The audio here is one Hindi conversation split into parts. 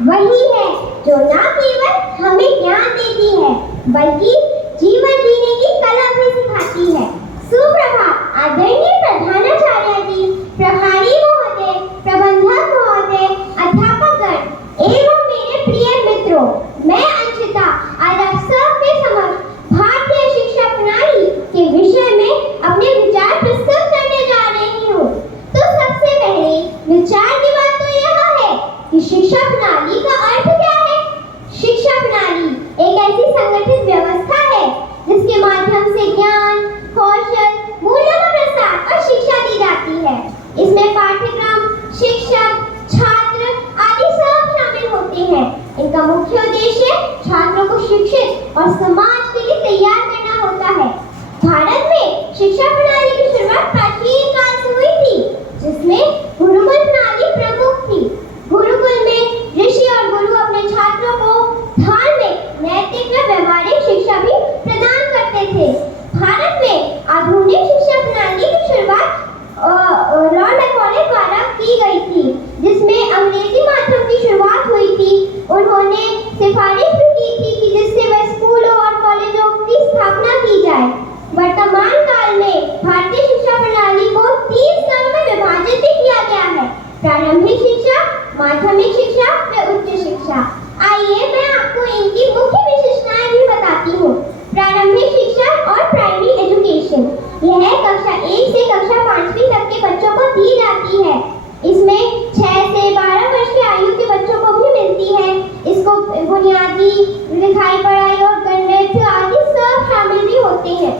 वही है जो न केवल हमें ज्ञान देती है बल्कि जीवन जीने की कला भी सिखाती है। सुप्रभात आदरणीय प्रधानाचार्य जी, प्रभारी महोदय, प्रबंधक महोदय, अध्यापकगण एवं मेरे प्रिय मित्रों, मैं अंशिता आज आप सबके समक्ष भारतीय शिक्षा प्रणाली के विषय में अपने विचार प्रस्तुत करने जा रही हूँ। तो सबसे पहले विचार की बात तो यह है कि शिक्षा प्रणाली का अर्थ क्या है। शिक्षा प्रणाली एक ऐसी संगठित व्यवस्था है जिसके माध्यम से ज्ञान, कौशल, मूल्यों का प्रसार और शिक्षा दी जाती है। इसमें पाठ्यक्रम, शिक्षक, छात्र आदि सब शामिल होते हैं। इनका मुख्य उद्देश्य छात्रों को शिक्षित और समाज के लिए तैयार करना होता है। भारत में शिक्षा प्रणाली की शुरुआत प्राचीन काल से हुई थी, जिसमें गुरुकुल प्रणाली प्रमुख थी। गुरुकुल में ऋषि और गुरु अपने छात्रों को धार्मिक, नैतिक व व्यवहारिक शिक्षा भी प्रदान करते थे। भारत में आधुनिक शिक्षा प्रणाली की शुरुआत लॉर्ड मैकॉले द्वारा की गई थी, जिसमें अंग्रेजी माध्यम की शुरुआत हुई थी। उन्होंने सिफारिश भी की थी कि जिससे वह स्कूलों और कॉलेजों की स्थापना की जाए। वर्तमान काल में भारतीय शिक्षा प्रणाली को 3 स्तरों में विभाजित भी किया गया है: प्रारंभिक शिक्षा, माध्यमिक शिक्षा व उच्च शिक्षा। आइए मैं आपको इनकी मुख्य विशेषताएं भी बताती हूँ। प्रारंभिक शिक्षा और प्राइमरी एजुकेशन, यह कक्षा 1 से कक्षा 5वीं तक के बच्चों को दी जाती है। इसमें 6 से 12 वर्ष की आयु के बच्चों को भी मिलती है। इसको बुनियादी लिखाई पढ़ाई और गणित आदि सब शामिल भी होते हैं।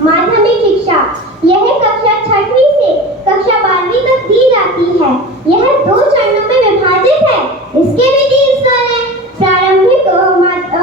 माध्यमिक शिक्षा, यह कक्षा 6वीं से कक्षा 12वीं तक दी जाती है। यह 2 चरणों में विभाजित है। इसके भी 3 स्तर हैं।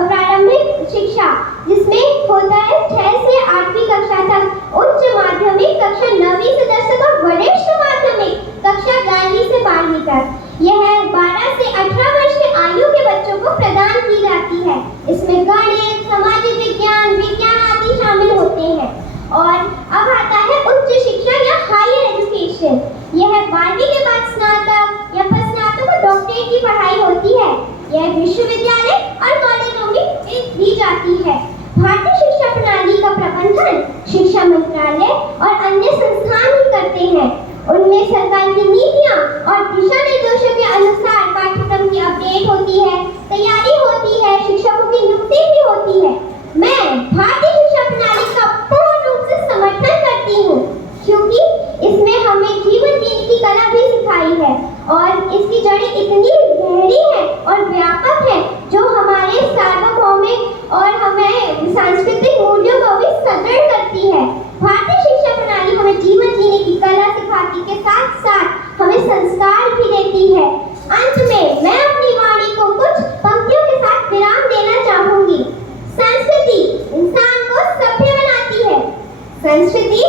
प्रारंभिक शिक्षा, जिसमें होता है 6 से 8वीं कक्षा तक। उच्च माध्यमिक कक्षा 9वीं से 10 तक और वरिष्ठ माध्यमिक कक्षा 11वीं से 12वीं तक। यह 12 से 18 वर्ष की आयु के बच्चों को प्रदान की जाती है। इसमें गणित, सामाजिक विज्ञान, विज्ञान आदि शामिल होते हैं। और अब आता है उच्च शिक्षा या हायर एजुकेशन। यह 12वीं के बाद स्नातक या स्नातक और डॉक्टरेट की पढ़ाई होती है। यह विश्वविद्यालय और कॉलेजों में दी जाती है। भारतीय शिक्षा प्रणाली का प्रबंधन शिक्षा मंत्रालय और अन्य संस्थान ही करते हैं। उनमें सरकार की नीतियां और दिशा निर्देशों के अनुसार पाठ्यक्रम की अपडेट होती है, तैयारी होती है, शिक्षकों की नियुक्ति भी होती है। मैं भारतीय शिक्षा प्रणाली का पूर्ण रूप से समर्थन करती हूँ, क्योंकि इसमें हमें जीवन जीने की कला भी सिखाई है और इसकी जड़ें इतनी गहरी हैं और व्यापक हैं जो हमारे सार्वभौमिक और हमें सांस्कृतिक मूल्यों को भी सुदृढ़ करती है। भारतीय शिक्षा प्रणाली हमें जीवन जीने की कला सिखाती के साथ साथ हमें संस्कार भी देती है। अंत में मैं अपनी वाणी को कुछ पंक्तियों के साथ विराम देना चाहूंगी। संस्कृति इंसान को सभ्य बनाती है। संस्कृति